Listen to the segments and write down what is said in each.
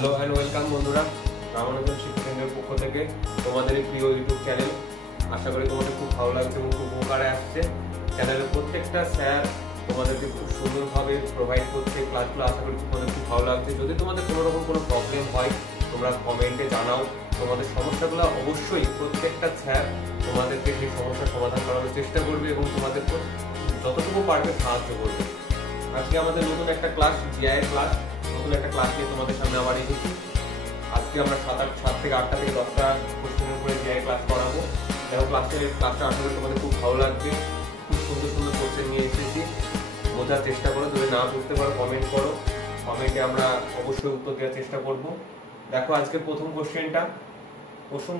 Hello and welcome বন্ধুরা, রামানুজন শিক্ষা কেন্দ্রের পক্ষ থেকে তোমাদের এই প্রিয় ইউটিউব চ্যানেল। আশা করি তোমাদের খুব ভালো লাগছে এবং খুব উপকারে আসছে। চ্যানেলের প্রত্যেকটা স্যার তোমাদেরকে খুব সুন্দরভাবে প্রোভাইড করছে ক্লাসগুলো। আশা করি তোমাদের খুব ভালো লাগছে। যদি তোমাদের কোনো রকম কোনো প্রবলেম হয় তোমরা কমেন্টে জানাও। তোমাদের সমস্যাগুলো অবশ্যই প্রত্যেকটা স্যার তোমাদেরকে সেই সমস্যার সমাধান করার চেষ্টা করবে এবং তোমাদেরকে যতটুকু পারবে সাহায্য করবে। আজকে আমাদের নতুন একটা ক্লাস, জিআই ক্লাস, নতুন একটা ক্লাস নিয়ে তোমাদের সামনে আবার এসেছি। আজকে আমরা 7 থেকে 8টা থেকে 10টা কোশ্চেনের উপরে জিআই ক্লাস করাবো। দেখো ক্লাসটা আশা করি তোমাদের খুব ভালো লাগবে। খুব সুন্দর সুন্দর কোশ্চেন নিয়ে এসেছি, বোঝার চেষ্টা করো। যদি না বুঝতে পারো কমেন্ট করো, কমেন্টে আমরা অবশ্যই উত্তর দেওয়ার চেষ্টা করব। দেখো আজকে প্রথম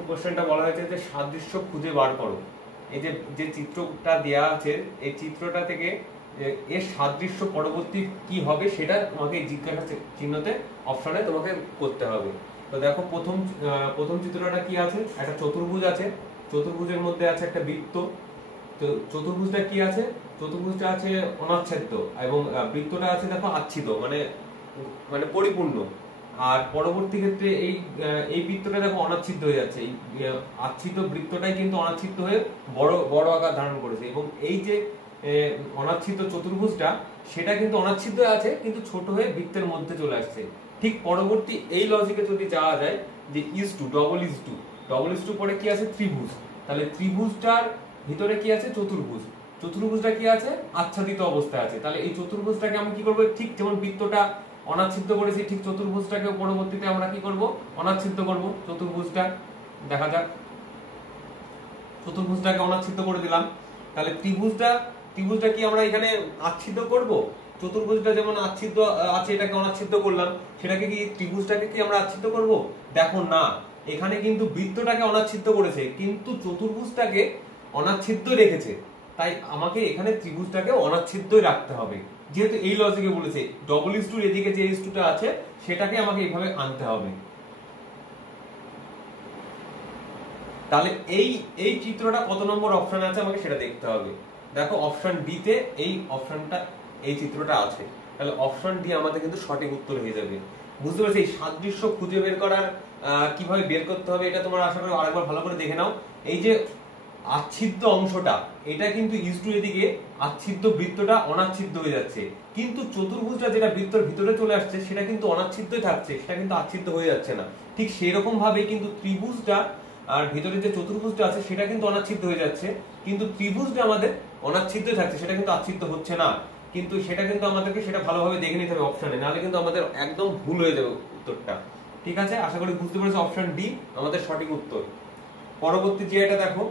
কোশ্চেনটা বলা হয়েছে যে সাদৃশ্য খুঁজে বার করো। এই যে চিত্রটা দেওয়া আছে, এই চিত্রটা থেকে এর সাদৃশ্য পরবর্তী কি হবে সেটা তোমাকে জিজ্ঞাসা চিহ্নতে অপশনে তোমাকে করতে হবে। তো দেখো প্রথম চিত্রটা কি আছে, একটা চতুর্ভুজ আছে, চতুর্ভুজের মধ্যে আছে একটা বৃত্ত। তো চতুর্ভুজটা কি আছে, চতুর্ভুজটা আছে অনাচ্ছেদ্য এবং বৃত্তটা আছে দেখো আচ্ছিদ, মানে পরিপূর্ণ। আর পরবর্তী ক্ষেত্রে এই বৃত্তটা দেখো অনাচ্ছিদ্য হয়ে যাচ্ছে। এই আচ্ছিদ বৃত্তটাই কিন্তু অনাচ্ছিদ্য হয়ে বড় আকার ধারণ করেছে এবং এই যে অনাচ্ছিদ্য চতুর্ভুজটা সেটা কিন্তু অনাচ্ছিদ্য আছে কিন্তু ছোট হয়ে বৃত্তের মধ্যে চলে আসছে। ঠিক পরবর্তী এই লজিকে যদি যাওয়া যায় যে ডবল ইজ টু পরে কি আছে ত্রিভুজ, তাহলে ত্রিভুজটার ভিতরে কি আছে চতুর্ভুজ, চতুর্ভুজটা কি আছে আচ্ছাদিত অবস্থায় আছে। তাহলে এই চতুর্ভুজটাকে আমি কি করব, ঠিক যেমন বৃত্তটা অনাচ্ছিদ্য করেছি ঠিক চতুর্ভুজটাকে পরবর্তীতে আমরা কি করব অনাচ্ছিদ্য করব। চতুর্ভুজটা দেখা যাক, চতুর্ভুজটাকে অনাচ্ছিদ্য করে দিলাম। তাহলে ত্রিভুজটা কি আমরা এখানে আচ্ছিদ্য করব, চতুর্ভুজটা যেমন আচ্ছিদ্য আছে এটাকে অনাচ্ছিদ্য করলাম, সেটাকে কি ত্রিভুজটাকে কি আমরা আচ্ছিদ্য করব? দেখো না, এখানে কিন্তু বৃত্তটাকে অনাচ্ছিদ্য করেছে কিন্তু চতুর্ভুজটাকে অনাচ্ছিদ্য রেখেছে। তাই আমাকে এখানে ত্রিভুজটাকে অনাচ্ছিদ্যই রাখতে হবে, যেহেতু এই লজিকে বলেছে ডবল ইজ টু এদিকে যে ইজ টুটা আছে সেটাকে আমাকে এইভাবে আনতে হবে। তাহলে এই চিত্রটা কত নম্বর অপশন আছে আমাকে সেটা দেখতে হবে। দেখো অপশন ডি তে এই চিত্রটা আছে, তাহলে অপশন ডি আমাদের কিন্তু সঠিক উত্তর হয়ে যাবে। বুঝতে পারছি? এই সাদৃশ্য খুঁজে বের করার কিভাবে বের করতে হবে এটা তোমরা আশা করি আরেকবার ভালো করে দেখে নাও। এই যে আচ্ছিদ্য অংশটা এটা কিন্তু ইজ টু এদিকে, আচ্ছিদ্য বৃত্তটা অনাচ্ছিদ্য হয়ে যাচ্ছে, কিন্তু চতুর্ভুজটা যেটা বৃত্তের ভিতরে চলে আসছে সেটা কিন্তু অনাচ্ছিদ্যই থাকছে, সেটা কিন্তু আচ্ছিদ্য হয়ে যাচ্ছে না। ঠিক সেরকম ভাবে কিন্তু ত্রিভুজটা আর ভিতরে যে চতুর্ভুজটা আছে সেটা কিন্তু অনাচ্ছিদ্য হয়ে যাচ্ছে, কিন্তু ত্রিভুজটা আমাদের অনাচ্ছিদ্য থাকছে, সেটা কিন্তু আচ্ছিদ্য হচ্ছে না। কিন্তু সেটা কিন্তু আমাদেরকে সেটা ভালোভাবে দেখে নিতে হবে অপশনে, নাহলে কিন্তু আমাদের একদম ভুল হয়ে যাবে উত্তরটা। ঠিক আছে, আশা করি বুঝতে পেরেছো। অপশন ডি আমাদের সঠিক উত্তর। পরবর্তী যে এটা দেখো,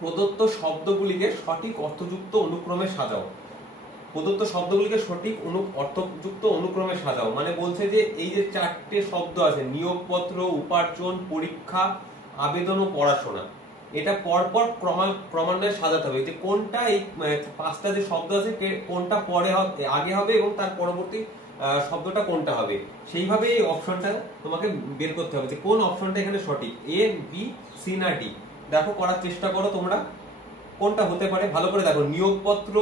প্রদত্ত শব্দগুলিকে সঠিক অর্থযুক্ত অনুক্রমে সাজাও। প্রদত্ত শব্দগুলিকে সঠিক অর্থযুক্ত অনুক্রমে সাজাও মানে বলছে যে এই যে 4টে শব্দ আছে, নিয়োগপত্র, উপার্জন, পরীক্ষা, আবেদন ও পড়াশোনা, এটা পরপর ক্রমান্বয়ে সাজাতে হবে যে কোনটা এই 5টা যে শব্দ আছে কোনটা পরে আগে হবে এবং তার পরবর্তী শব্দটা কোনটা হবে, সেইভাবে এই অপশনটা তোমাকে বের করতে হবে যে কোন অপশনটা এখানে সঠিক, এ, বি, সি না ডি। দেখো করার চেষ্টা করো তোমরা কোনটা হতে পারে। ভালো করে দেখো, নিয়োগপত্র,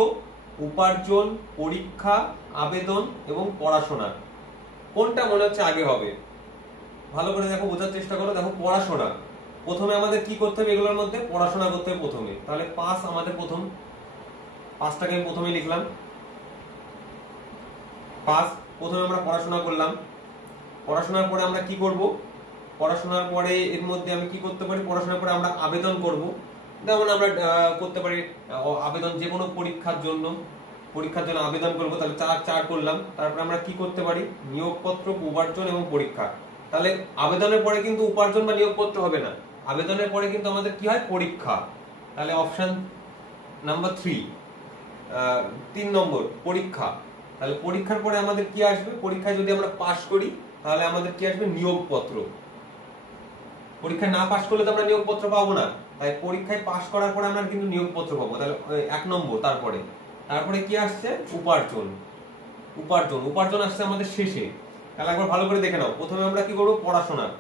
উপার্জন, পরীক্ষা, আবেদন এবং পড়াশোনা, কোনটা মনে হচ্ছে আগে হবে? ভালো করে দেখো, বোঝার চেষ্টা করো। দেখো পড়াশোনা, প্রথমে আমাদের কি করতে হবে, এগুলোর মধ্যে পড়াশোনা করতে হবে প্রথমে। তাহলে পাস আমাদের পাঁচটাকে আমি প্রথমে লিখলাম, পাস। প্রথমে আমরা পড়াশোনা করলাম, পড়াশোনার পরে আমরা কি করব, পড়াশোনার পরে এর মধ্যে আমি কি করতে পারি, পড়াশোনার পরে আমরা আবেদন করব। যেমন আমরা করতে পারি আবেদন যে কোনো পরীক্ষার জন্য আবেদন করব, তাহলে 4 করলাম। তারপরে আমরা কি করতে পারি, নিয়োগপত্র, উপার্জন এবং পরীক্ষা। তাহলে আবেদনের পরে কিন্তু উপার্জন বা নিয়োগপত্র হবে না, আবেদনের পরে কিন্তু আমাদের কি হয় পরীক্ষা। তাহলে অপশন নাম্বার 3 নম্বর পরীক্ষা। তাহলে পরীক্ষার পরে আমাদের কি আসবে, পরীক্ষায় যদি আমরা পাশ করি তাহলে আমাদের কি আসবে নিয়োগপত্র। পরীক্ষায় না পাশ করলে তো আমরা নিয়োগপত্র পাবো না, তাই পরীক্ষায় পাশ করার পরে আমরা কিন্তু নিয়োগপত্র পাবো। তাহলে 1 নম্বর। তারপরে কি আসছে উপার্জন আসছে আমাদের শেষে। তাহলে একবার ভালো করে দেখে নাও, প্রথমে আমরা কি করবো পড়াশোনার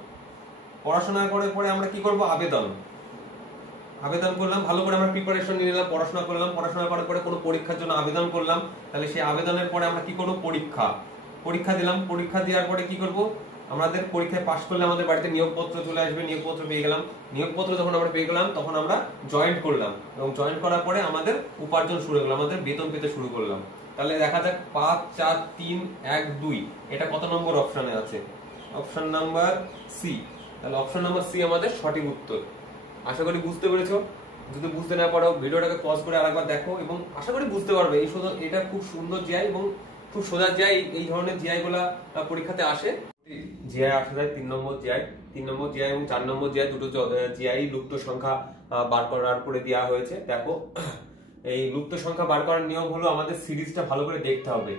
পরে আমরা কি করবো আবেদন করলাম, ভালো করে আমরা প্রিপারেশন নিয়ে নিলাম, পড়াশোনা করলাম, পড়াশোনা করার পরে কোনো পরীক্ষার জন্য আবেদন করলাম, তাহলে সেই আবেদনের পরে আমরা কি করবো পরীক্ষা দিলাম, পরীক্ষা দেওয়ার পরে কি করব, আমাদের পরীক্ষায় পাশ করলে আমাদের বাড়িতে নিয়োগপত্র চলে আসবে, নিয়োগপত্র পেয়ে গেলাম, নিয়োগপত্র যখন আমরা পেয়ে গেলাম তখন আমরা জয়েন করলাম, এবং জয়েন করার পরে আমাদের উপার্জন শুরু হলো, আমাদের বেতন পেতে শুরু করলাম। তাহলে দেখা যাক 5 4 3 1 2 এটা কত নম্বর অপশনে আছে, অপশন নাম্বার সি। তাহলে অপশন নাম্বার সি আমাদের সঠিক উত্তর। আশা করি বুঝতে পেরেছো। যদি বুঝতে না পারো ভিডিওটাকে পজ করে আরেকবার দেখো, এবং আশা করি বুঝতে পারবে। এই এটা খুব সুন্দর জিআই এবং খুব সোজা জিআই, এই ধরনের জিআই গুলা পরীক্ষাতে আসে। জিআই আসা যায় 3 নম্বর জিআই, 3 নম্বর জিআই এবং 4 নম্বর জিআই, দুটো জিআই লুপ্ত সংখ্যা বার করার করে দেওয়া হয়েছে। দেখো এই লুপ্ত সংখ্যা বার করার নিয়ম হলো আমাদের সিরিজটা ভালো করে দেখতে হবে,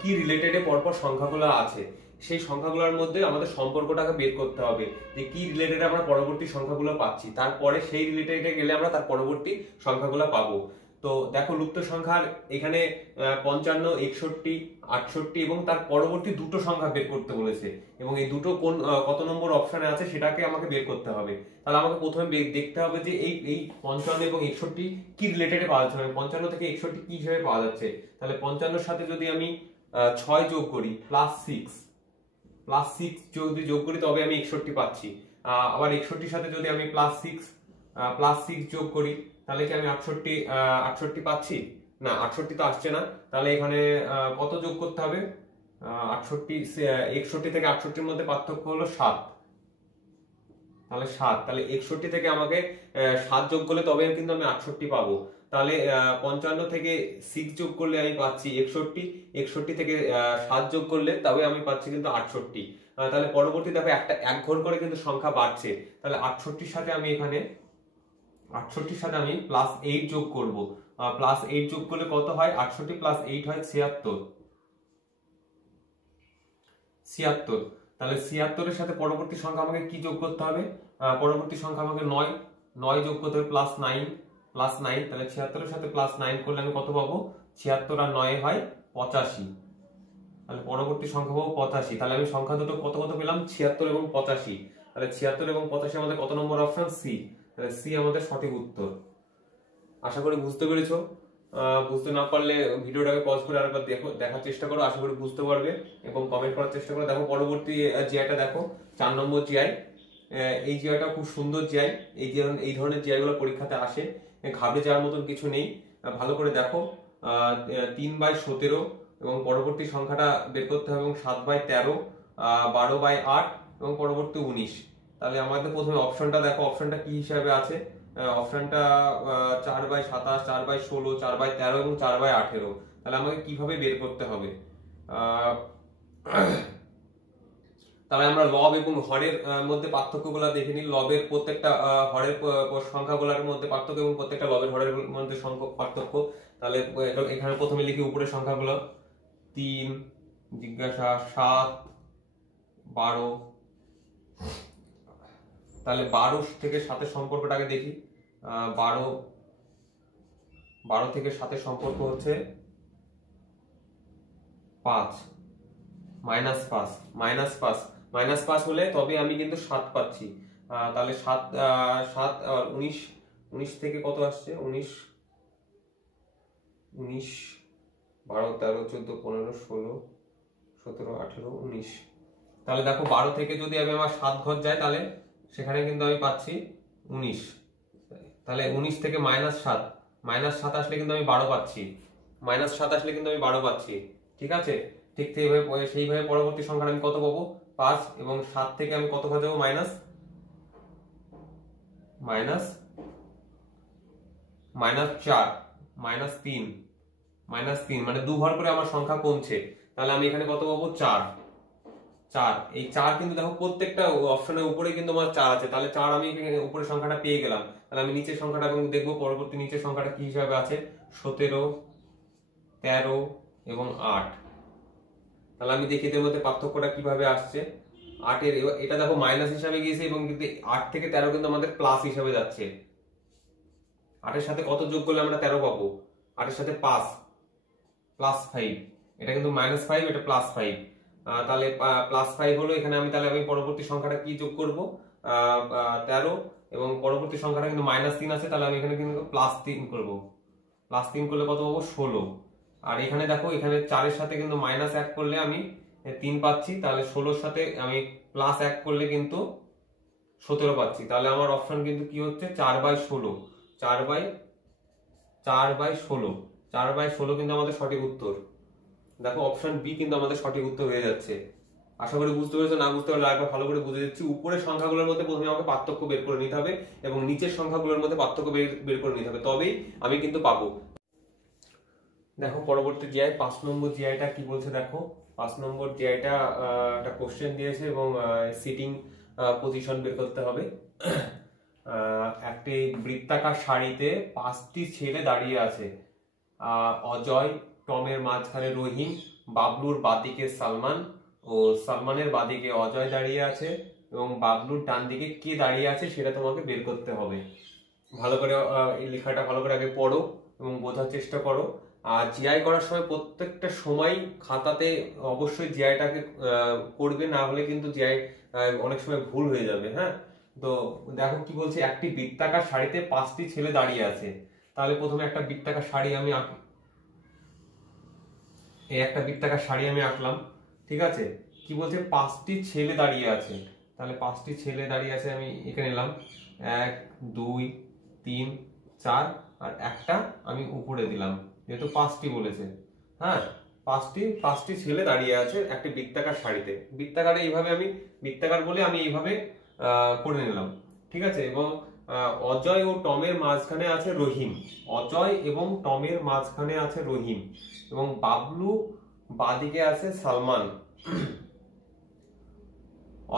কি রিলেটেডে পরপর সংখ্যাগুলো আছে, সেই সংখ্যাগুলোর মধ্যে আমাদের সম্পর্কটাকে বের করতে হবে যে কি রিলেটেড আমরা পরবর্তী সংখ্যাগুলো পাচ্ছি, তারপরে সেই রিলেটেডে গেলে আমরা তার পরবর্তী সংখ্যাগুলো পাবো। তো দেখো লুপ্ত সংখ্যার এখানে 55 61 68 এবং তার পরবর্তী দুটো সংখ্যা বের করতে বলেছে, এবং এই দুটো কোন কত নম্বর অপশনে আছে সেটাকে আমাকে বের করতে হবে। তাহলে আমাকে প্রথমে দেখতে হবে যে এই 55 এবং 61 কি রিলেটেডে পাওয়া যাচ্ছে, 55 থেকে 61 কি হিসেবে পাওয়া যাচ্ছে। তাহলে 55 সাথে যদি আমি 6 যোগ করি +6 যদি যোগ করি তবে আমি 61 পাচ্ছি। আবার 61 সাথে যদি আমি +6 যোগ করি তাহলে কি আমি 68 পাচ্ছি? না, 68 তো আসছে না। তাহলে এখানে কত যোগ করতে হবে? 61 থেকে 68 মধ্যে পার্থক্য হলো 7। তাহলে 7, তাহলে 61 থেকে আমাকে 7 যোগ করলে তবে কিন্তু আমি 68 পাবো। তাহলে 55 থেকে 6 যোগ করলে আমি পাচ্ছি 61 থেকে 7 যোগ করলে তবে আমি পাচ্ছি কিন্তু 68। তাহলে পরবর্তী দেখো এক ঘর করে কিন্তু সংখ্যা বাড়ছে। তাহলে 68 সাথে আমি +8 যোগ করব। +8 যোগ করলে কত হয়? 68 + 8 হয় 76। তাহলে 76 এর সাথে পরবর্তী সংখ্যা আমাকে কি যোগ করতে হবে? পরবর্তী সংখ্যা আমাকে 9 যোগ করতে হবে, +9। তাহলে 76 এর সাথে +9 করলে আমি কত পাবো? 76 আর 9 হয় 85। তাহলে পরবর্তী সংখ্যা পাবো 85। তাহলে আমি সংখ্যা দুটো কত পেলাম? 76 এবং 85। তাহলে 76 এবং 85 আমাদের কত নম্বর অপশন? সি। তাহলে সি আমাদের সঠিক উত্তর। আশা করি বুঝতে পেরেছো। বুঝতে না পারলে ভিডিওটাকে পজ করে আরেকবার দেখার চেষ্টা করো, আশা করি বুঝতে পারবে এবং কমেন্ট করার চেষ্টা করো। দেখো পরবর্তী জিআইটা দেখো, 4 নম্বর জিআই। এই জিআইটা খুব সুন্দর জিআই। এই ধরনের জিআই গুলো পরীক্ষাতে আসে, ঘাবড়ে যাওয়ার মতন কিছু নেই। ভালো করে দেখো, 3/17 এবং পরবর্তী সংখ্যাটা বের করতে হবে, এবং 7/13, 12/8 এবং পরবর্তী 19। তাহলে আমাদের প্রথমে অপশনটা দেখো, অপশনটা কি হিসাবে আছে। অপশনটা 4/27, 4/16, 4/13 এবং 4/18। তাহলে আমাকে কিভাবে বের করতে হবে? তাহলে আমরা লব এবং হরের মধ্যে পার্থক্যগুলো দেখে নিই। লবের প্রত্যেকটা হরের সংখ্যাগুলোর মধ্যে পার্থক্য এবং প্রত্যেকটা লবের হরের মধ্যে পার্থক্য। তাহলে এখানে প্রথমে লিখি উপরের সংখ্যাগুলো, 3 জিজ্ঞাসা 7 12। তাহলে 12 থেকে 7-এর সম্পর্কটাকে দেখি। 12 থেকে 7-এর সম্পর্ক হচ্ছে 5 -5 হলে তবে আমি কিন্তু 7 পাচ্ছি। তাহলে 7 19 থেকে কত আসছে? 19 12 13 14 15 16 17 18 19। তাহলে দেখো 12 থেকে যদি আমি আমার 7 ঘর যাই তাহলে সেখানে কিন্তু আমি পাচ্ছি 19। তাহলে 19 থেকে -7 আসলে কিন্তু আমি 12 পাচ্ছি। ঠিক আছে? ঠিক সেইভাবে পরবর্তী সংখ্যা আমি কত পাবো? 5 এবং 7 থেকে আমি কত ঘর যাবো? -3 মানে 2 ঘর করে আমার সংখ্যা কমছে। তাহলে আমি এখানে কত পাবো? 4। এই 4 কিন্তু দেখো প্রত্যেকটা অপশনের উপরে কিন্তু আমার 4 আছে। তাহলে 4 আমি উপরের সংখ্যাটা পেয়ে গেলাম। তাহলে আমি নিচের সংখ্যাটা দেখবো, পরবর্তী নিচের সংখ্যাটা কি হিসাবে আছে? 17 13 এবং 8। তাহলে আমি দেখি এদের মধ্যে পার্থক্যটা কিভাবে আসছে। 8 এর এটা দেখো মাইনাস হিসাবে গিয়েছে, এবং কিন্তু 8 থেকে 13 কিন্তু আমাদের প্লাস হিসাবে যাচ্ছে। 8 এর সাথে কত যোগ করলে আমরা 13 পাবো? 8 এর সাথে 5 +5। এটা কিন্তু -5, এটা +5। তাহলে +5 হলো এখানে। তাহলে আমি পরবর্তী সংখ্যাটা কি যোগ করব? 13 এবং পরবর্তী সংখ্যাটা কিন্তু -3 আছে। তাহলে আমি এখানে কিন্তু +3 করব। +3 করলে কত পাবো? 16। আর এখানে দেখো, এখানে 4 এর সাথে কিন্তু -1 করলে আমি 3 পাচ্ছি, তাহলে 16-র সাথে আমি প্লাস 1 করলে কিন্তু 17 পাচ্ছি। তাহলে আমার অপশন কিন্তু কি হচ্ছে 4/16, 4/16 কিন্তু আমাদের সঠিক উত্তর। দেখো অপশন বি কিন্তু আমাদের সঠিক উত্তর হয়ে যাচ্ছে। আশা করি বুঝতে পেরেছো, না বুঝতে পারলে আরেকবার ভালো করে বুঝে দিচ্ছি। উপরের সংখ্যাগুলোর মধ্যে প্রথমে আমাকে পার্থক্য বের করে নিতে হবে এবং নিচের সংখ্যাগুলোর মধ্যে পার্থক্য বের করে নিতে হবে, তবেই আমি কিন্তু পাবো। দেখো পরবর্তী জিআই 5 নম্বর জিআইটা কি বলছে দেখো। 5 নম্বর জিআইটা একটা কোশ্চেন দিয়েছে এবং সিটিং পজিশন বের করতে হবে। একটি বৃত্তাকার সারিতে 5টি ছেলে দাঁড়িয়ে আছে। অজয়, টমের মাঝখানে রহিম, বাবলুর বাদিকে সালমান ও সালমানের বাদিকে অজয় দাঁড়িয়ে আছে এবং বাবলুর ডান দিকে কে দাঁড়িয়ে আছে সেটা তোমাকে বের করতে হবে। ভালো করে এই লেখাটা ভালো করে আগে পড়ো এবং বোঝার চেষ্টা করো। আর জিআই করার সময় প্রত্যেকটা সময় খাতাতে অবশ্যই জিআইটাকে করবে, না হলে কিন্তু জিআই অনেক সময় ভুল হয়ে যাবে। হ্যাঁ, তো দেখো কি বলছে, একটি বৃত্তাকার সারিতে 5টি ছেলে দাঁড়িয়ে আছে। তাহলে প্রথমে একটা বৃত্তাকার সারি আমি একটা বৃত্তাকার সারি আমি আঁকলাম। ঠিক আছে, কি বলছে 5টি ছেলে দাঁড়িয়ে আছে। তাহলে 5টি ছেলে দাঁড়িয়ে আছে, আমি এখানে নিলাম 1 2 3 4 আর একটা আমি উপরে দিলাম, যেহেতু 5টি বলেছে। হ্যাঁ, 5টি ছেলে দাঁড়িয়ে আছে একটি বৃত্তাকার সারিতে। বৃত্তাকারে এইভাবে আমি বৃত্তাকার বলে আমি এইভাবে করে নিলাম। ঠিক আছে, এবং অজয় ও টমের মাঝখানে আছে রহিম। অজয় এবং টমের মাঝখানে আছে রহিম এবং বাবলু বাদিকে আছে সালমান।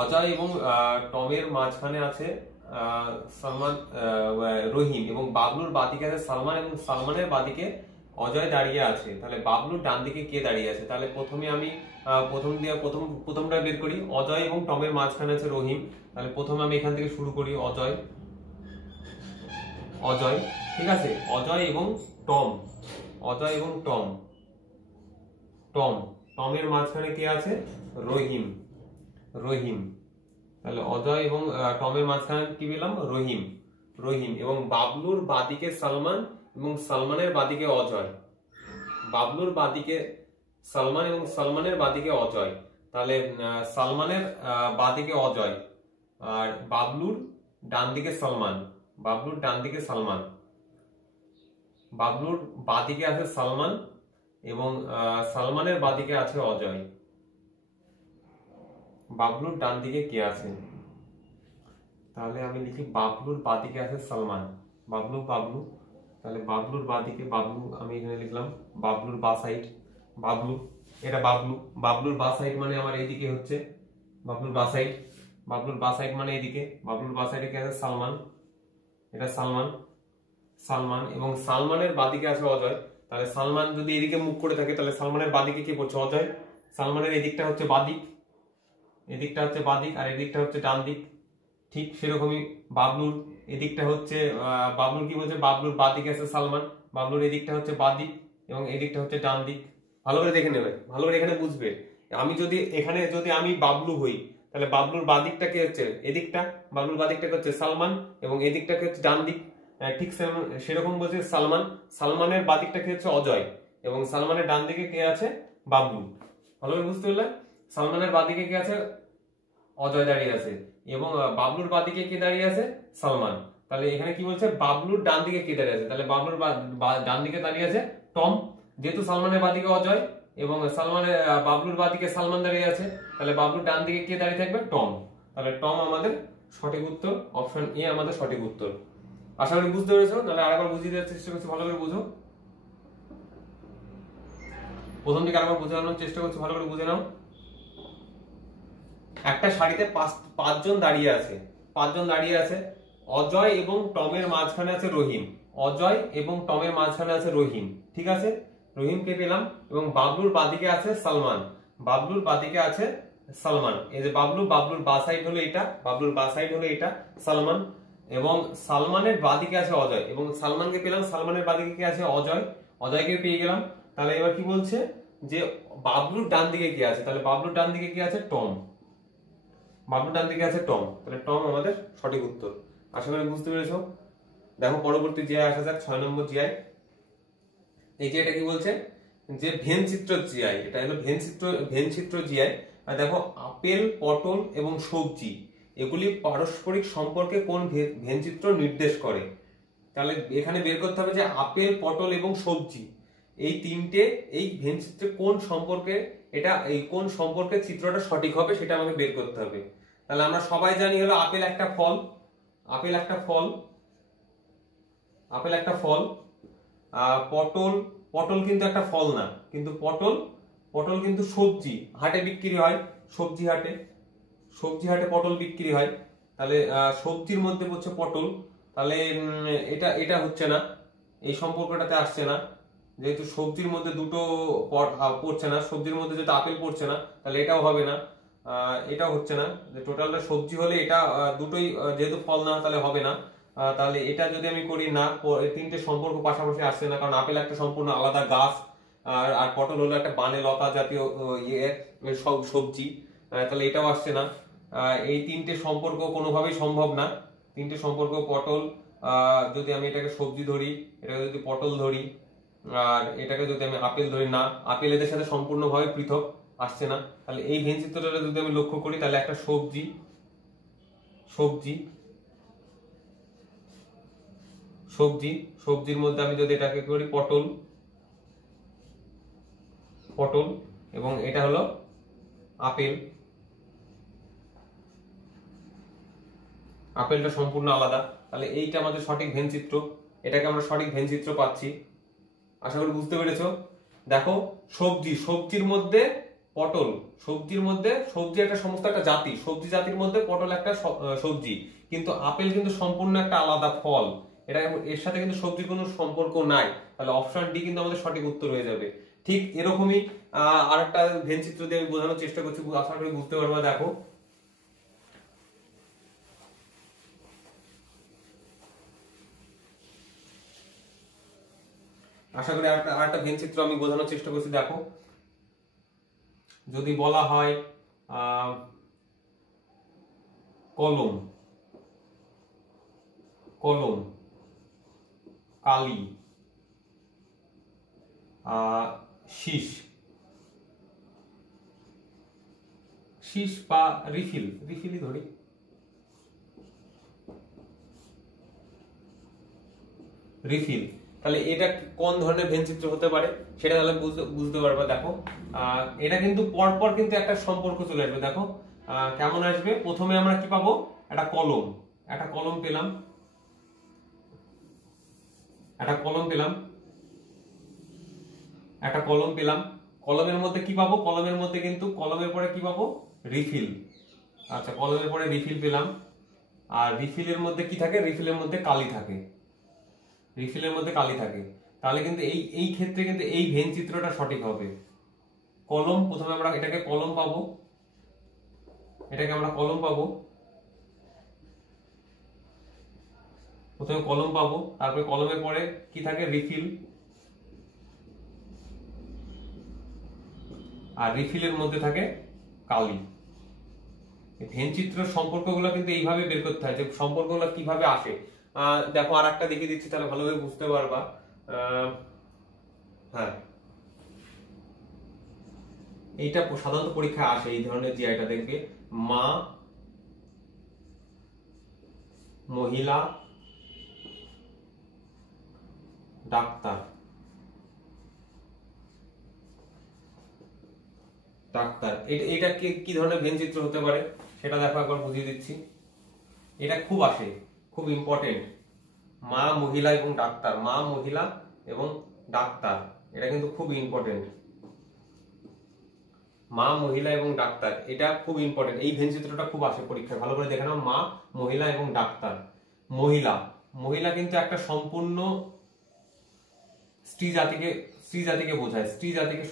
অজয় এবং টমের মাঝখানে আছে রহিম এবং বাবলুর বাদিকে আছে সালমান এবং সালমানের বাদিকে অজয় দাঁড়িয়ে আছে। তাহলে বাবলুর ডান দিকে কে দাঁড়িয়ে আছে? তাহলে প্রথমে আমি প্রথমটা বের করি। অজয় এবং টমের মাঝখানে আছে রহিম। তাহলে প্রথমে আমি এখান থেকে শুরু করি। অজয়, ঠিক আছে, অজয় এবং টম, টমের মাঝখানে কে আছে? রহিম। তাহলে অজয় এবং টমের মাঝখানে কি পেলাম? রহিম এবং বাবলুর বাদিকে সালমান এবং সালমানের বাদিকে অজয়। বাবলুর বাদিকে সালমান এবং সালমানের বাদিকে অজয়। তাহলে সালমানের বাদিকে অজয় আর বাবলুর ডান দিকে সালমান। বাবলুর বাদিকে আছে সালমান এবং সালমানের বাদিকে আছে অজয়। বাবলুর ডান দিকে কে আছে? তাহলে আমি লিখি বাবলুর বাদিকে আছে সালমান। বাবলু, তাহলে বাবলুর বাদিকে আমি এখানে লিখলাম বাবলুর বা সাইড। এটা বাবলুর বা সাইড মানে আমার এইদিকে হচ্ছে বাবলুর বা সাইড মানে এইদিকে। বাবলুর বা সাইডে কে আছে? সালমান। এটা সালমান এবং সালমানের বাদিকে আছে অজয়। তাহলে সালমান যদি এদিকে মুখ করে থাকে তাহলে সালমানের বাদিকে কি পড়ছে? অজয়। সালমানের এদিকটা হচ্ছে বাদিক, আর এদিকটা হচ্ছে ডান দিক। ঠিক সেরকমই বাবলুর এদিকটা হচ্ছে বাবলুর কি বলছে? বাবলুর বাদিকে আছে সালমান। বাবলুর এদিকটা হচ্ছে বাদিক এবং এদিকটা হচ্ছে ডান দিক। ভালো করে দেখে নেবে, ভালো করে এখানে বুঝবে। আমি যদি আমি বাবলু হই তাহলে বাবলুর বাদিকটা কি হচ্ছে? এদিকটা। বাবলুর বাদিকটা হচ্ছে সালমান এবং এদিকটাকে হচ্ছে ডান দিক। ঠিক সেরকম বলছে সালমানের বাদিকটা কি হচ্ছে? অজয় এবং সালমানের ডান দিকে কে আছে? বাবলু। ভালো করে বুঝতে পারলে? সালমানের বাদিকে কে আছে? অজয় দাঁড়িয়ে আছে এবং বাবলুর বাদিকে কে দাঁড়িয়ে আছে? সালমান। তাহলে এখানে কি বলছে? বাবলুর ডান দিকে কে দাঁড়িয়ে আছে? তাহলে বাবলুর ডান দিকে দাঁড়িয়ে আছে টম, যেহেতু সালমানের বাদিকে অজয় এবং বাবলুর বাদিকে সালমান দাঁড়িয়ে আছে, তাহলে বাবলুর ডান দিকে কে দাঁড়িয়ে থাকবে? টম। তাহলে টম আমাদের সঠিক উত্তর, অপশন এ আমাদের সঠিক উত্তর। আশা করি বুঝতে পেরেছো। তাহলে আরেকবার বুঝিয়ে দেওয়ার চেষ্টা করছি, ভালো করে বুঝো। প্রথম দিকে আরেকবার বোঝানোর চেষ্টা করছি, ভালো করে বুঝে নাও। একটা সারিতে 5জন দাঁড়িয়ে আছে। অজয় এবং টমের মাঝখানে আছে রহিম। ঠিক আছে, রহিমকে পেলাম এবং বাবলুর বাদিকে আছে সালমান। এই যে বাবলুর বা সাইড হলো এটা, সালমান এবং সালমানের বাদিকে আছে অজয় এবং সালমানকে পেলাম। সালমানের বাদিকে কে আছে? অজয়কে পেয়ে গেলাম। তাহলে এবার কি বলছে যে বাবলুর ডান দিকে কে আছে? তাহলে বাবলুর ডান দিকে কে আছে? টম। তাহলে টম আমাদের সঠিক উত্তর। আশা করি বুঝতে পেরেছো। দেখো পরবর্তী জিআই আসা যাক, 6 নম্বর জিআই। এই জিআইটা কি বলছে যে ভেনচিত্র জিআই, এটা হলো ভেনচিত্র জিআই। আর দেখো আপেল, পটল এবং সবজি এগুলি পারস্পরিক সম্পর্কে কোন ভেনচিত্র নির্দেশ করে। তাহলে এখানে বের করতে হবে যে আপেল, পটল এবং সবজি এই তিনটে এই ভেনচিত্রে কোন সম্পর্কে, এটা এই কোন সম্পর্কে চিত্রটা সঠিক হবে সেটা আমাকে বের করতে হবে। তাহলে আমরা সবাই জানি হলো আপেল একটা ফল, আপেল একটা ফল, আপেল একটা ফল। পটল, পটল কিন্তু একটা ফল না, কিন্তু পটল কিন্তু সবজি, হাটে বিক্রি হয়, সবজি হাটে পটল বিক্রি হয়। তাহলে সবজির মধ্যে পড়ছে পটল, তাহলে এটা এটা হচ্ছে না, এই সম্পর্কটাতে আসছে না, যেহেতু সবজির মধ্যে দুটো পড়ছে না, সবজির মধ্যে যেহেতু আপেল পড়ছে না, তাহলে এটাও হবে না, এটাও হচ্ছে না। টোটালটা সবজি হলে এটা দুটোই যেহেতু ফল না তাহলে হবে না। তাহলে এটা যদি আমি করি না, তিনটে সম্পর্ক পাশাপাশি আসছে না, কারণ আপেল একটা সম্পূর্ণ আলাদা গাছ, আর পটল হলো একটা বানে লতা জাতীয় ইয়ে সবজি, তাহলে এটাও আসছে না। এই তিনটে সম্পর্ক কোনোভাবেই সম্ভব না। তিনটে সম্পর্ক পটল, যদি আমি এটাকে সবজি ধরি, এটাকে যদি পটল ধরি, আর এটাকে যদি আমি আপেল ধরি, না, আপেল এদের সাথে সম্পূর্ণভাবে পৃথক, আসছে না। তাহলে এই ভেনচিত্রটা যদি আমি লক্ষ্য করি, তাহলে একটা সবজি, সবজির মধ্যে আমি যদি এটাকে করি পটল, এবং এটা হলো আপেল, আপেলটা সম্পূর্ণ আলাদা। তাহলে এইটা আমাদের সঠিক ভেনচিত্র, এটাকে আমরা সঠিক ভেনচিত্র পাচ্ছি। আশা করি বুঝতে পেরেছো। দেখো সবজির মধ্যে পটল, সবজি একটা সমস্ত একটা জাতি, সবজি জাতির মধ্যে পটল একটা সবজি, কিন্তু আপেল কিন্তু সম্পূর্ণ একটা আলাদা ফল, এটা এর সাথে কিন্তু সবজির কোনো সম্পর্ক নাই। তাহলে অপশন ডি কিন্তু আমাদের সঠিক উত্তর হয়ে যাবে। ঠিক এরকমই আরেকটা ভেনচিত্র দিয়ে আমি বোঝানোর চেষ্টা করছি, আশা করি বুঝতে পারবা। দেখো আশা করি আরেকটা ভেনচিত্র আমি বোঝানোর চেষ্টা করছি। দেখো যদি বলা হয় কলম, কালি, শীষ বা রিফিলই ধরি, রিফিল, তাহলে এটা কোন ধরনের ভেনচিত্র হতে পারে সেটা তাহলে বুঝতে পারবা। দেখো এটা কিন্তু পরপর কিন্তু একটা সম্পর্ক চলে আসবে। দেখো কেমন আসবে, প্রথমে আমরা কি পাবো, একটা কলম পেলাম, কলমের মধ্যে কি পাবো, কলমের মধ্যে কিন্তু কলমের পরে কি পাবো, রিফিল। আচ্ছা, কলমের পরে রিফিল পেলাম, আর রিফিলের মধ্যে কি থাকে, রিফিলের মধ্যে কালি থাকে, তাহলে কিন্তু এই ক্ষেত্রে কিন্তু এই ভেনচিত্রটা সঠিক হবে। কলম, প্রথমে আমরা এটাকে কলম পাবো, প্রথমে কলম পাবো, তারপরে কলমের পরে কি থাকে, রিফিল, আর রিফিলের মধ্যে থাকে কালি। ভেনচিত্র সম্পর্কগুলো কিন্তু এইভাবে বের করতে হয়, যে সম্পর্কগুলো কিভাবে আসে। দেখো আর একটা দেখিয়ে দিচ্ছি, তাহলে ভালোভাবে বুঝতে পারবা। হ্যাঁ, এইটা সাধারণত পরীক্ষায় আসে, এই ধরনের জিআইটা দেখবে, মা, মহিলা, ডাক্তার, এটা কি ধরনের ভেনচিত্র হতে পারে সেটা দেখো, একবার বুঝিয়ে দিচ্ছি। এটা খুব আসে, খুব ইম্পর্টেন্ট, মা, মহিলা এবং ডাক্তার, এটা কিন্তু খুব ইম্পর্টেন্ট, মা, মহিলা এবং ডাক্তার, এটা খুব ইম্পর্টেন্ট। এই ভেনচিত্রটা খুব আসে পরীক্ষায়, ভালো করে দেখে নাও, মা, মহিলা এবং ডাক্তার। মহিলা কিন্তু একটা সম্পূর্ণ স্ত্রী জাতিকে বোঝায়,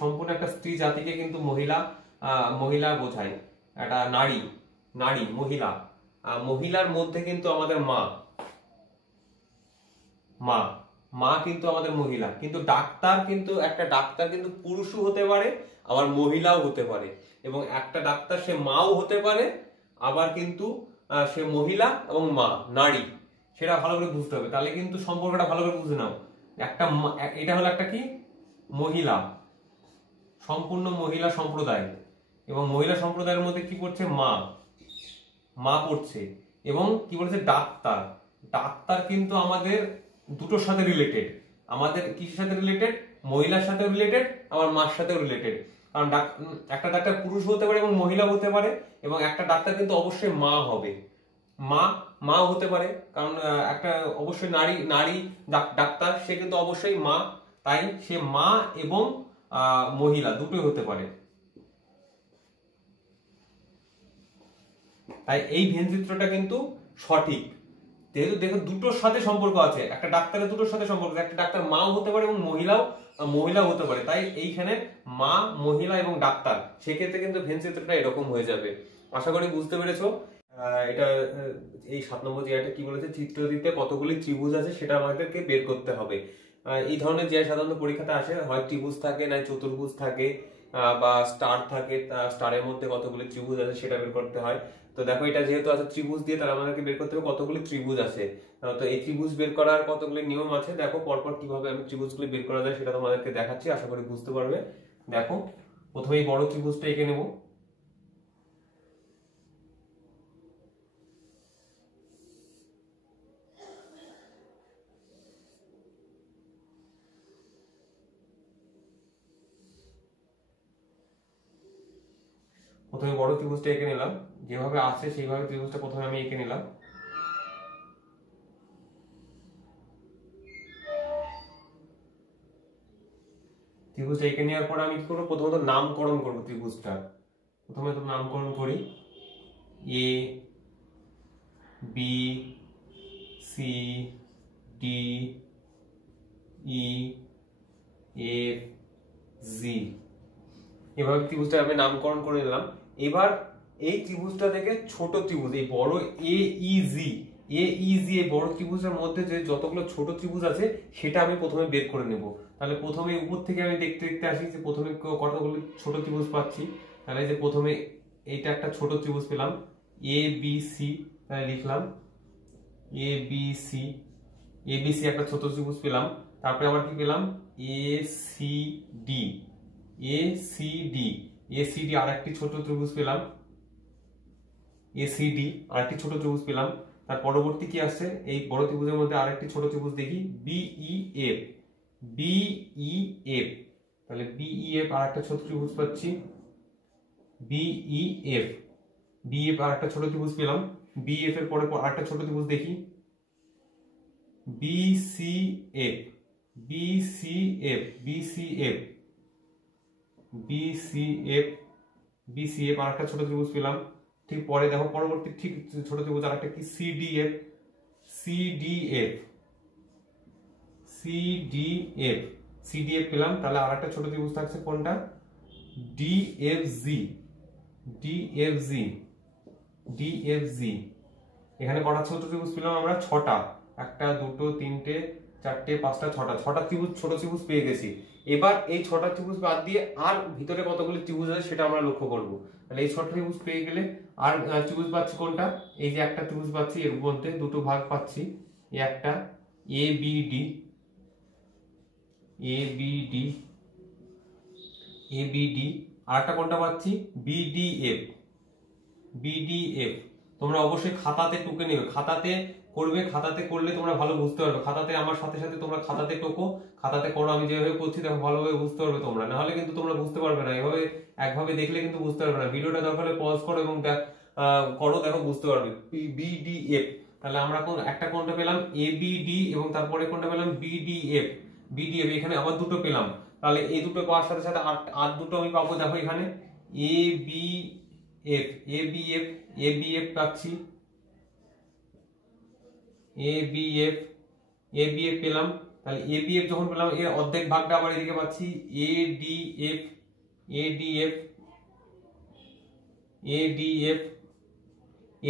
সম্পূর্ণ একটা স্ত্রী জাতিকে কিন্তু মহিলা বোঝায়, একটা নারী মহিলা। মহিলার মধ্যে কিন্তু আমাদের মা কিন্তু আমাদের মহিলা, কিন্তু ডাক্তার কিন্তু পুরুষও হতে পারে, আবার মহিলাও হতে পারে, এবং একটা ডাক্তার সে মাও হতে পারে, আবার কিন্তু সে মহিলা এবং নারী, সেটা ভালো করে বুঝতে হবে। তাহলে কিন্তু সম্পর্কটা ভালো করে বুঝে নাও। এটা হলো একটা কি, মহিলা, সম্পূর্ণ মহিলা সম্প্রদায়, এবং মহিলা সম্প্রদায়ের মধ্যে কি পড়ছে, মা, মা পড়ছে। এবং কি বলেছে, ডাক্তার, ডাক্তার কিন্তু আমাদের দুটোর সাথে রিলেটেড, আমাদের কিসের সাথে রিলেটেড, মহিলার সাথে রিলেটেড, আবার মার সাথেও রিলেটেড। কারণ একটা ডাক্তার পুরুষ হতে পারে এবং মহিলা হতে পারে, এবং একটা ডাক্তার কিন্তু অবশ্যই মা হবে, মা হতে পারে, কারণ একটা অবশ্যই নারী ডাক্তার, সে কিন্তু অবশ্যই মা, তাই সে মা এবং মহিলা দুটোই হতে পারে। তাই এই ভেন চিত্রটা কিন্তু সঠিক, যেহেতু দেখো দুটোর সাথে সম্পর্ক আছে, একটা ডাক্তারের দুটোর সাথে সম্পর্ক, একটা ডাক্তার মাও হতে পারে এবং মহিলাও হতে পারে। তাই এইখানে মা, মহিলা এবং ডাক্তার, সেক্ষেত্রে কিন্তু ভেন চিত্রটা এরকম হয়ে যাবে। আশা করি বুঝতে পেরেছো। এটা এই 7 নম্বর জিআইটা কি বলেছে, চিত্র দিতে কতগুলি ত্রিভুজ আছে সেটা আমাদেরকে বের করতে হবে। এই ধরনের জিআই সাধারণত পরীক্ষাতে আসে, হয় ত্রিভুজ থাকে, না চতুর্ভুজ থাকে, বা স্টার থাকে, স্টারের মধ্যে কতগুলি ত্রিভুজ আছে সেটা বের করতে হয়। তো দেখো এটা যেহেতু আছে ত্রিভুজ দিয়ে, তাহলে আমাদেরকে বের করতে হবে কতগুলি ত্রিভুজ আছে। তো এই ত্রিভুজ বের করার কতগুলি নিয়ম আছে, দেখো পরপর কিভাবে আমি ত্রিভুজগুলি বের করা যায় সেটা তোমাদেরকে দেখাচ্ছি, আশা করি বুঝতে পারবে। দেখো প্রথমে এই বড় ত্রিভুজটা এঁকে নেব। প্রথমে বড় ত্রিভুজটা এঁকে নিলাম, যেভাবে আছে সেইভাবে ত্রিভুজটা প্রথমে আমি এঁকে নিলাম। ত্রিভুজটা এঁকে নেওয়ার পর আমি কি করবো, প্রথমত নামকরণ করবো ত্রিভুজটা। প্রথমে তো নামকরণ করি, A B C D E F G, এভাবে ত্রিভুজটা আমি নামকরণ করে নিলাম। এবার এই ত্রিভুজটা থেকে ছোট ত্রিভুজ, এই বড় এ ই জি, এই বড় ত্রিভুজের মধ্যে যে যতগুলো ছোট ত্রিভুজ আছে সেটা আমি প্রথমে বের করে নেব। তাহলে প্রথমে উপর থেকে আমি দেখতে দেখতে আসি যে প্রথমে কতগুলো ছোট ত্রিভুজ পাচ্ছি। তাহলে যে প্রথমে এইটা একটা ছোট ত্রিভুজ পেলাম, এ বি সি, তাহলে লিখলাম এ বি সি, একটা ছোট ত্রিভুজ পেলাম। তারপরে আবার কি পেলাম, এ সি ডি, এসিডি আরেকটি ছোট ত্রিভুজ পেলাম, এসিডি আরেকটি ছোট ত্রিভুজ পেলাম। তার পরবর্তী কি আসছে, এই বড় ত্রিভুজের মধ্যে আরেকটি ছোট ত্রিভুজ দেখি, বিইএফ, তাহলে বিইএফ আরেকটা ছোট ত্রিভুজ পাচ্ছি, বিইএফ আরেকটা ছোট ত্রিভুজ পেলাম। বিএফ এর পরে আরেকটা ছোট ত্রিভুজ দেখি, বিসিএফ আরেকটা ছোট ত্রিভুজ পেলাম। ঠিক পরে দেখো পরবর্তী ঠিক ছোট ত্রিভুজ আরেকটা কি, সিডিএফ পেলাম। তাহলে আরেকটা ছোট ত্রিভুজ থাকছে কোনটা, ডিএফজি। এখানে কটা ছোট ত্রিভুজ পেলাম আমরা, 6টা, 1 2 3 4 5 6টা ত্রিভুজ, ছোট ত্রিভুজ পেয়ে গেছি। এবার এই 6টা ত্রিভুজ বাদ দিয়ে আর ভিতরে কতগুলি ত্রিভুজ আছে সেটা আমরা লক্ষ্য করব। তাহলে এই 6টা ত্রিভুজ পেয়ে গেলে আর ত্রিভুজ পাচ্ছি কোনটা, এই যে একটা ত্রিভুজ পাচ্ছি, এর মধ্যে দুটো ভাগ পাচ্ছি, এই একটা এবিডি, আর একটা কোনটা পাচ্ছি, বিডিএফ। তোমরা অবশ্যই খাতাতে টুকে নেবে, খাতাতে করবে, খাতাতে করলে তোমরা ভালো বুঝতে পারবে। খাতাতে আমার সাথে সাথে তোমরা খাতাতে টোকো, খাতাতে করো, আমি যেভাবে করছি দেখো ভালোভাবে বুঝতে পারবে তোমরা, না হলে কিন্তু তোমরা বুঝতে পারবে না, এভাবে একভাবে দেখলে কিন্তু বুঝতে পারবে না। ভিডিওটা দরকার হলে পজ করো এবং করো, দেখো বুঝতে পারবে। বিডিএফ, তাহলে আমরা একটা কোনটা পেলাম, এবিডি, এবং তারপরে কোনটা পেলাম, বিডিএফ। এখানে আবার দুটো পেলাম, তাহলে এই দুটো পাওয়ার সাথে সাথে আর দুটো আমি পাবো, দেখো এখানে এবিএফ পাচ্ছি, এবিএফ পেলাম। তাহলে এবিএফ যখন পেলাম, এর অর্ধেক ভাগটা আবার এদিকে পাচ্ছি,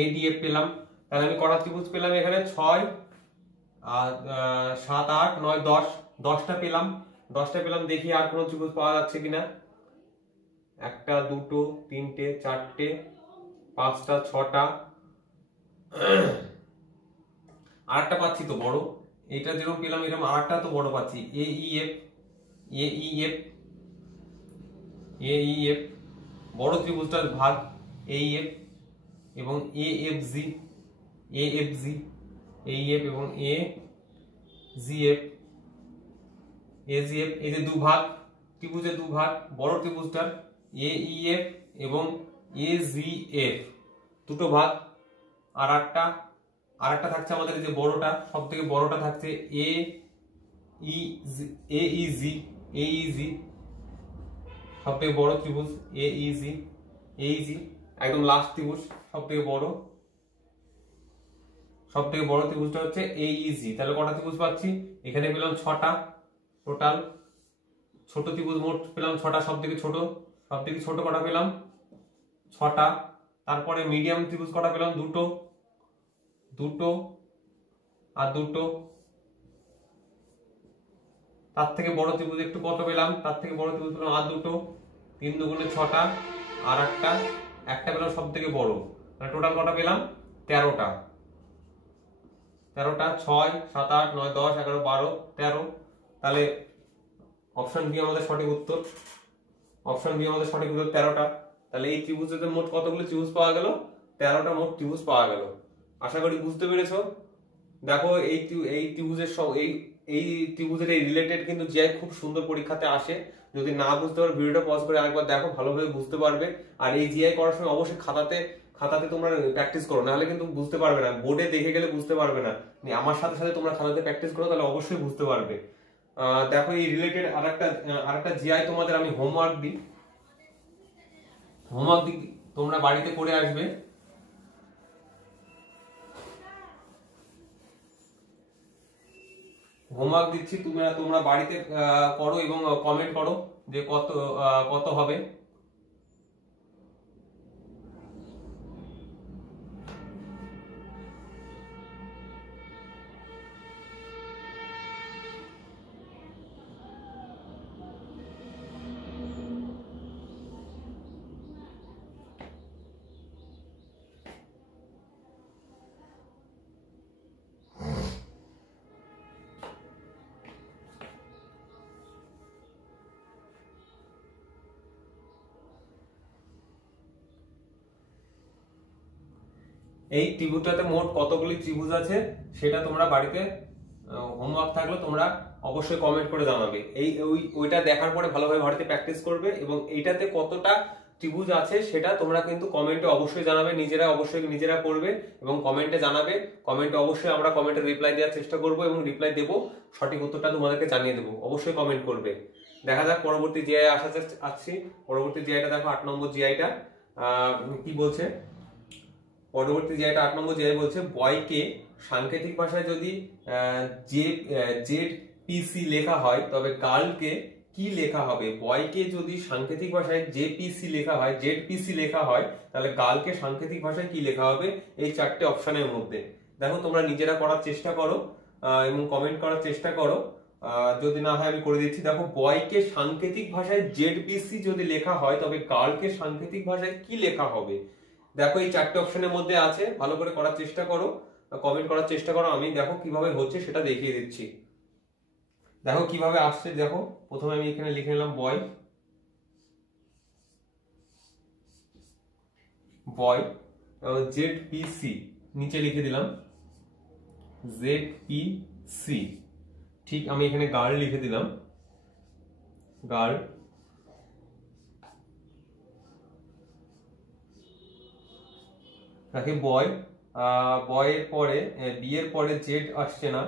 এডিএফ পেলাম। তাহলে আমি কটা ত্রিভুজ পেলাম এখানে, 6 আর 7 8 9 10, 10টা পেলাম। দেখি আর কোনো ত্রিভুজ পাওয়া যাচ্ছে কিনা, 1 2 3 4 5 6টা, আরেকটা পাচ্ছি তো বড়, এটা যেরকম পেলাম এরকম আরেকটা তো বড় পাচ্ছি, এইএফ। এ ই এফ, বড় ত্রিভুজটার ভাগ এ ই এফ এবং A F G, A F G, A E F এবং এ জি এফ, এ জি এফ, এই যে দুভাগ, ত্রিভুজের দুভাগ, বড় ত্রিভুজটার এ ই এফ এবং এ জি এফ দুটো ভাগ। আর একটা থাকছে আমাদের এই যে বড়টা, সব থেকে বড়টা থাকছে এ ই জি, এ ই জি, সব থেকে বড় ত্রিভুজ এ ই জি, এ ই জি একদম লাস্ট ত্রিভুজ, সব থেকে বড় ত্রিভুজটা হচ্ছে এ ই জি। তাহলে কটা ত্রিভুজ পাচ্ছি? এখানে পেলাম 6টা টোটাল। ছোট ত্রিভুজ মোট পেলাম 6টা, সব থেকে ছোট কটা পেলাম? 6টা। তারপরে মিডিয়াম ত্রিভুজ কটা পেলাম? দুটো আর দুটো। তার থেকে বড় ত্রিভুজ একটু কত পেলাম? তার থেকে বড় ত্রিভুজ পেলাম আর দুটো, 3 দুগুণে 6টা আর একটা পেলাম সব থেকে বড়। মানে টোটাল কটা পেলাম? 13টা। 6, 7, 8, 9, 10, 11, 12, 13। তাহলে অপশন বি আমাদের সঠিক উত্তর। 13টা। তাহলে এই ত্রিভুজের মোট কতগুলো ত্রিভুজ পাওয়া গেল? 13টা মোট ত্রিভুজ পাওয়া গেল। আশা করি বুঝতে পেরেছো। দেখো এই ত্রিভুজের এই রিলেটেড কিন্তু যে খুব সুন্দর পরীক্ষাতে আসে। যদি না বুঝতে পারো ভিডিওটা পজ করে আরেকবার দেখো, ভালোভাবে বুঝতে পারবে। আর এই জিআই করার সময় অবশ্যই খাতাতে তোমরা প্র্যাকটিস করো, নাহলে কিন্তু বুঝতে পারবে না। বোর্ডে দেখে গেলে বুঝতে পারবে না। আমার সাথে সাথে তোমরা খাতাতে প্র্যাকটিস করো, তাহলে অবশ্যই বুঝতে পারবে। দেখো এই রিলেটেড আরেকটা জিআই তোমাদের আমি হোমওয়ার্ক দিই, তোমরা বাড়িতে করে আসবে। হোমওয়ার্ক দিচ্ছি, তোমরা বাড়িতে করো এবং কমেন্ট করো যে কত হবে। এই ত্রিভুজটাতে মোট কতগুলি ত্রিভুজ আছে সেটা তোমরা বাড়িতে হোমওয়ার্ক থাকলে তোমরা অবশ্যই কমেন্ট করে জানাবে। ওইটা দেখার পরে ভালোভাবে বাড়িতে প্র্যাকটিস করবে এবং এইটাতে কতটা ত্রিভুজ আছে সেটা তোমরা কিন্তু কমেন্টে অবশ্যই জানাবে। নিজেরা করবে এবং কমেন্টে জানাবে। অবশ্যই আমরা কমেন্টে রিপ্লাই দেওয়ার চেষ্টা করব এবং রিপ্লাই দেব, সঠিক উত্তরটা তোমাদেরকে জানিয়ে দেবো। অবশ্যই কমেন্ট করবে। দেখা যাক পরবর্তী জিআই আসছি। পরবর্তী জিআইটা দেখো 8 নম্বর জিআইটা কি বলছে। পরবর্তী জিআইটা 8 নম্বর জিআই বলছে, বয়কে সাংকেতিক ভাষায় যদি জেড পিসি লেখা হয় তবে গার্লকে কি লেখা হবে? বয়কে যদি সাংকেতিক ভাষায় জেপিসি লেখা হয়, জেডপিসি লেখা হয়, তাহলে গার্লকে সাংকেতিক ভাষায় কি লেখা হবে? এই 4টে অপশনের মধ্যে দেখো, তোমরা নিজেরা করার চেষ্টা করো এবং কমেন্ট করার চেষ্টা করো। যদি না হয় আমি করে দিচ্ছি। দেখো, বয়কে সাংকেতিক ভাষায় জেডপিসি যদি লেখা হয় তবে গার্লকে সাংকেতিক ভাষায় কি লেখা হবে? দেখো এই 4টে অপশনের মধ্যে আছে, ভালো করে করার চেষ্টা করো, কমেন্ট করার চেষ্টা করো। আমি দেখো কিভাবে হচ্ছে সেটা দেখিয়ে দিচ্ছি। দেখো কিভাবে আসছে। দেখো প্রথমে আমি এখানে লিখে নিলাম বয় জেডপিসি, নিচে লিখে দিলাম জেডপিসি। ঠিক আমি এখানে গার্ল লিখে দিলাম, গার্ল। দেখে বয়ের পরে বি এর পরে জেড আসছে না,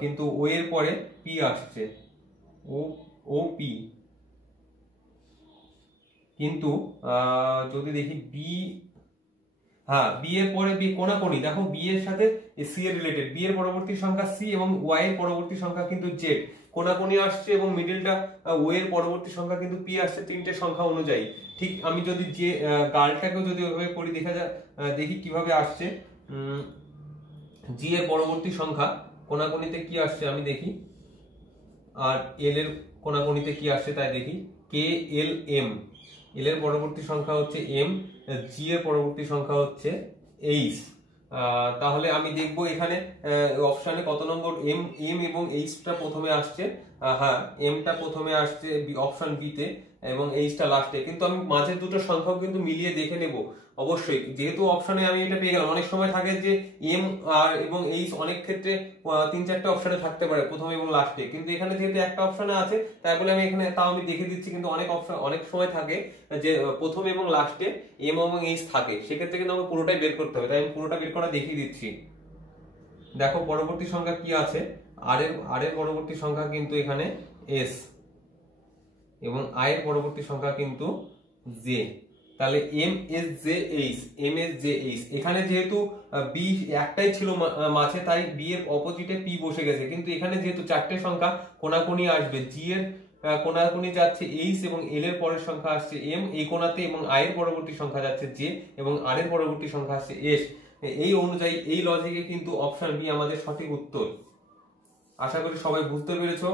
কিন্তু ও এর পরে পি আসছে, ও পি। কিন্তু যদি দেখি বি এর পরে বি কোনাকুনি, দেখো বি এর সাথে সি এর রিলেটেড, বি এর পরবর্তী সংখ্যা সি এবং ওয়াই এর পরবর্তী সংখ্যা কিন্তু জেড, কোনাকুনি আসছে এবং মিডিলটা ও এর পরবর্তী সংখ্যা কিন্তু পি আসছে, 3টে সংখ্যা অনুযায়ী। ঠিক আমি যদি যে গার্লটাকেও যদি ওইভাবে করি, দেখি কিভাবে আসছে। জি এর পরবর্তী সংখ্যা কোনাকুনিতে কি আসছে আমি দেখি, আর এল এর কোনাকুনিতে কি আসছে তাই দেখি। কে এল এম, এল এর পরবর্তী সংখ্যা হচ্ছে এম, জি এর পরবর্তী সংখ্যা হচ্ছে এইচ। তাহলে আমি দেখবো এখানে অপশনে কত নম্বর এম এবং এইচটা প্রথমে আসছে। হ্যাঁ, এমটা প্রথমে আসছে অপশন বি তে, এবং এইচটা লাস্টে, কিন্তু আমি মাঝের দুটো সংখ্যাও কিন্তু মিলিয়ে দেখে নেব অবশ্যই। যেহেতু অপশনে আমি এটা পেয়ে গেলাম, অনেক সময় থাকে যে এম আর এবং এইচ অনেক ক্ষেত্রে 3-4টে অপশনে থাকতে পারে প্রথম এবং লাস্টে, কিন্তু এখানে যেহেতু একটা অপশনে আছে তাই বলে আমি এখানে তাও আমি দেখে দিচ্ছি, কিন্তু অনেক অপশন অনেক সময় থাকে যে প্রথম এবং লাস্টে এম এবং এইচ থাকে, সেক্ষেত্রে কিন্তু আমাকে পুরোটাই বের করতে হবে, তাই আমি পুরোটা বের করা দেখিয়ে দিচ্ছি। দেখো পরবর্তী সংখ্যা কি আছে, আর এর পরবর্তী সংখ্যা কিন্তু এখানে এস এবং আই এর পরবর্তী সংখ্যা কিন্তু জে। তাহলে M S J H, M S J H, এখানে যেহেতু বি একটাই ছিল মাঝে, তাই বি এর অপোজিটে পি বসে গেছে, কিন্তু এখানে যেহেতু চারটে সংখ্যা কোনাকুনি আসবে, জি এর কোনাকুনি যাচ্ছে এইচ এবং এল এর পরের সংখ্যা আসছে এম এই কোনাতে, এবং আই এর পরবর্তী সংখ্যা যাচ্ছে জে এবং আর এর পরবর্তী সংখ্যা আসছে এস। এই অনুযায়ী এই লজিকে কিন্তু অপশন বি আমাদের সঠিক উত্তর। আশা করি সবাই বুঝতে পেরেছো।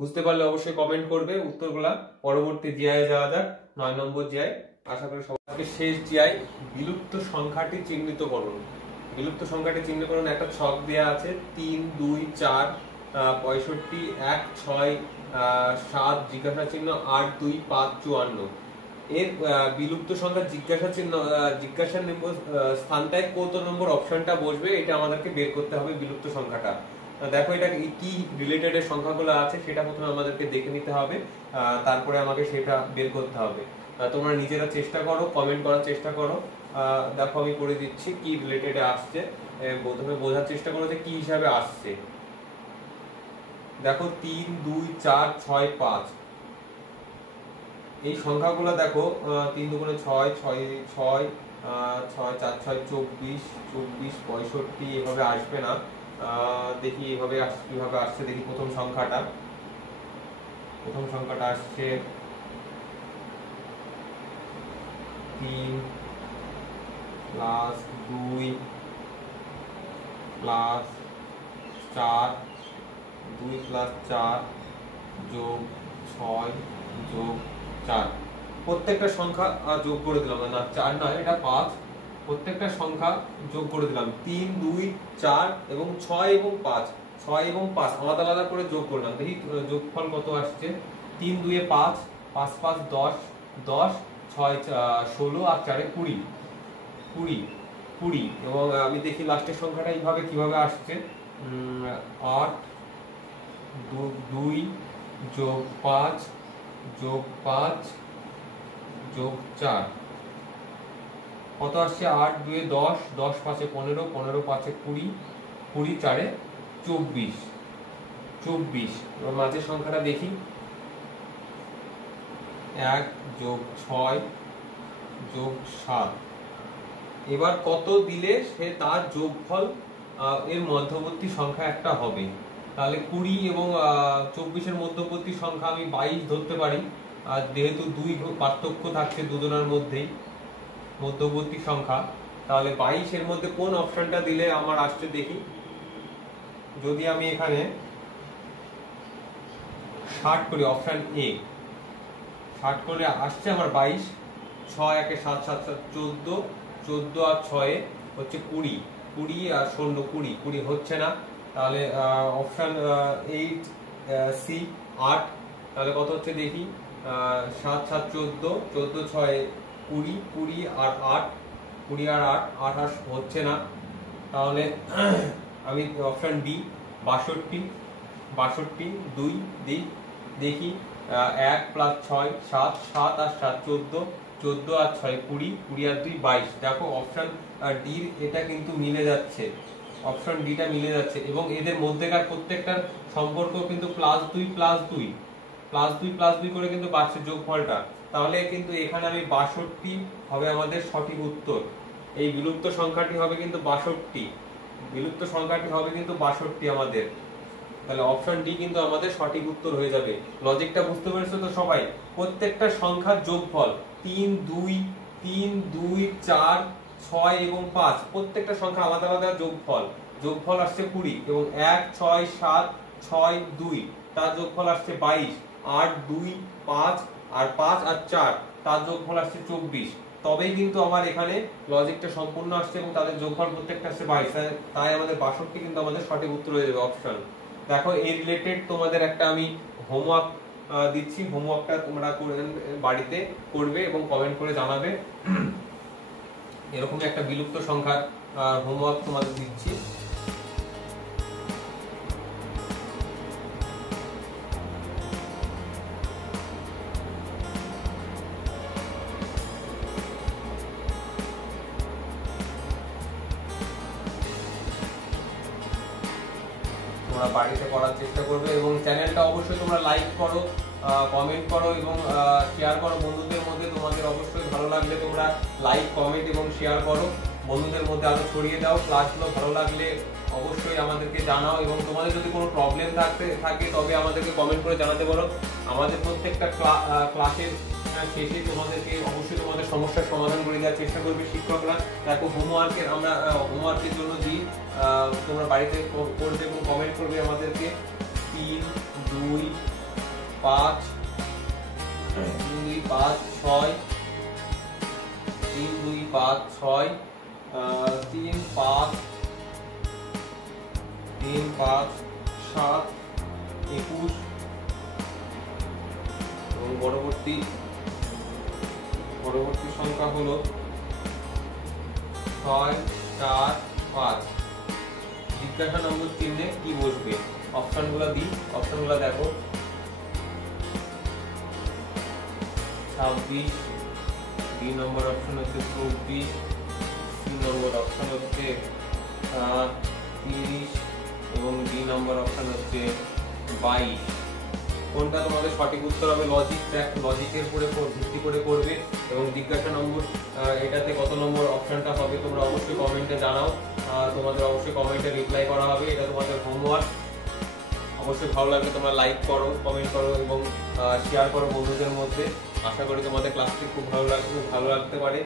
বুঝতে পারলে অবশ্যই কমেন্ট করবে উত্তরগুলা। পরবর্তী জিআই যাওয়া যাক, 9 নম্বর জিআই। আশা করি সবাইকে শেষ জিআই, বিলুপ্ত সংখ্যাটি চিহ্নিতকরণ। বিলুপ্ত সংখ্যাটি চিহ্নিতকরণ একটা ছক দেয়া আছে, 3, 2, 4, 65, 1, 6, 7 জিজ্ঞাসা চিহ্ন, 8, 2, 5, 54। এর বিলুপ্ত সংখ্যা জিজ্ঞাসা স্থানটায় কত নম্বর অপশনটা বসবে এটা আমাদেরকে বের করতে হবে বিলুপ্ত সংখ্যাটা। দেখো এটা কি রিলেটেড এর সংখ্যাগুলো আছে সেটা প্রথমে আমাদেরকে দেখে নিতে হবে, তারপরে আমাকে সেটা বের করতে হবে। তোমরা নিজেরা চেষ্টা করো, কমেন্ট করার চেষ্টা করো। দেখো আমি করে দিচ্ছি কি রিলেটেড আসছে, প্রথমে বোঝার চেষ্টা করো যে কি হিসাবে আসছে। দেখো 3, 2, 4, 6, 5 এই সংখ্যাগুলো দেখো, 3 দুগুণে 6, 6, 6, 6, 4, 6, 24, 24, 65 এভাবে আসবে না। দেখি এভাবে কিভাবে আসছে, দেখি প্রথম সংখ্যাটা আসছে 3 প্লাস 2 প্লাস 4, 2 প্লাস 4 যোগ 6 যোগ 4। প্রত্যেকটা সংখ্যা যোগ করে দিলাম, না 4 নয় এটা 5, প্রত্যেকটা সংখ্যা যোগ করে দিলাম 3, 2, 4 এবং 6 এবং 5, 6 এবং 5 আলাদা আলাদা করে যোগ করলাম। দেখি যোগফল কত আসছে। 3 2 এ 5, 5 5 10, 10 6 16 আর 4 20, 20 এবং আমি দেখি লাস্টের সংখ্যাটা এইভাবে কিভাবে আসছে। 8 2 যোগ 5 যোগ 5 যোগ 4 কত আসছে। 8 2 এ 10, 10 5 এ 15, 15 5 এ 20, 20 4 এ 24, 24। এবার মাঝের সংখ্যাটা দেখি, 1 যোগ 6 যোগ 7। এবার কত দিলে সে তার যোগফল এর মধ্যবর্তী সংখ্যা একটা হবে। তাহলে 20 এবং 24 এর মধ্যবর্তী সংখ্যা আমি 22 ধরতে পারি, আর যেহেতু 2 পার্থক্য থাকছে দুজনের মধ্যেই মধ্যবর্তী সংখ্যা, তাহলে 22 এর মধ্যে কোন অপশনটা দিলে আমার আসছে দেখি। যদি আমি এখানে 60 করি, অপশন এ 60 করলে আসছে আমার 22, 6 1 7 7 7 14, 14 আর 6 হচ্ছে 20, 20 আর 16 20, 20 হচ্ছে না। তাহলে অপশন 8 সি 8, তাহলে কত হচ্ছে দেখি। 7 7 14, 14 6 20, 20 আর 8, 20 আর 8, 8 আর হচ্ছে না। তাহলে আমি অপশন ডি 62, 62 2 দিই, দেখি 1 প্লাস 6 7, 7 আর 7 14, 14 আর 6 20, 20 আর 2 22। দেখো অপশন ডি এটা কিন্তু মিলে যাচ্ছে, অপশন ডিটা মিলে যাচ্ছে এবং এদের মধ্যেকার প্রত্যেকটার সম্পর্ক কিন্তু +2 +2 +2 +2 করে কিন্তু পাচ্ছে যোগফলটা। তাহলে কিন্তু এখানে আমি 62 হবে আমাদের সঠিক উত্তর। এই বিলুপ্ত সংখ্যাটি হবে কিন্তু 62, বিলুপ্ত সংখ্যাটি হবে কিন্তু 62 আমাদের। তাহলে অপশন ডি কিন্তু আমাদের সঠিক উত্তর হয়ে যাবে। লজিকটা বুঝতে পেরেছো তো সবাই? প্রত্যেকটা সংখ্যার যোগফল 3 2 3 2 4 6 এবং 5, প্রত্যেকটা সংখ্যা আলাদা আলাদা যোগফল আসছে 20 এবং 1 6 7 6 2 তার যোগফল আসছে 22, 8 2 5 আর 5 আর 4 তার যোগফল আসছে 24। তবেই কিন্তু আমার এখানে লজিকটা সম্পূর্ণ আসছে এবং তাদের যোগফল প্রত্যেকটা আসছে 22, তাই আমাদের 62 কিন্তু আমাদের সঠিক উত্তর হয়ে যাবে অপশন। দেখো এই রিলেটেড তোমাদের একটা আমি হোমওয়ার্ক দিচ্ছি, হোমওয়ার্কটা তোমরা বাড়িতে করবে এবং কমেন্ট করে জানাবে। এরকমই একটা বিলুপ্ত সংখ্যার হোমওয়ার্ক তোমাদের দিচ্ছি। তোমরা বাড়িতে করার চেষ্টা করবে এবং চ্যানেলটা অবশ্যই তোমরা লাইক করো, কমেন্ট করো এবং শেয়ার করো বন্ধুদের মধ্যে। তোমাদের অবশ্যই ভালো লাগলে তোমরা লাইক, কমেন্ট এবং শেয়ার করো, বন্ধুদের মধ্যে আরো ছড়িয়ে দাও। ক্লাসগুলো ভালো লাগলে অবশ্যই আমাদেরকে জানাও এবং তোমাদের যদি কোনো প্রবলেম থাকে তবে আমাদেরকে কমেন্ট করে জানাতে পারো। আমাদের প্রত্যেকটা ক্লাসের শেষে তোমাদেরকে অবশ্যই তোমাদের সমস্যার সমাধান করে দেওয়ার চেষ্টা করবে শিক্ষকরা। দেখো আমরা হোমওয়ার্কের জন্য দিই, তোমরা বাড়িতে করবে এবং কমেন্ট করবে আমাদেরকে। 3, 2, 5, 6, 3, 2, 5, 6, 3, 5, 7, 21 এবং পরবর্তী সংখ্যা হলো 6, 4, 5। জিজ্ঞাসা নম্বর চিহ্নে কি বসবে? অপশনগুলো দিই, অপশনগুলো দেখো। 26, বি নম্বর অপশন হচ্ছে 24, সি নম্বর অপশন হচ্ছে 30 এবং ডি নম্বর অপশন হচ্ছে 22। কোনটা তোমাদের সঠিক উত্তর হবে? লজিকের উপরে ভিত্তি করে করবে এবং জিজ্ঞাসা নম্বর এটাতে কত নম্বর অপশনটা হবে তোমরা অবশ্যই কমেন্টে জানাও। তোমাদের অবশ্যই কমেন্টে রিপ্লাই করা হবে। এটা তোমাদের হোমওয়ার্ক। অবশ্যই ভালো লাগলে তোমরা লাইক করো, কমেন্ট করো এবং শেয়ার করো বন্ধুদের মধ্যে। আশা করি তোমাদের ক্লাসটি খুব ভালো লাগতে পারে।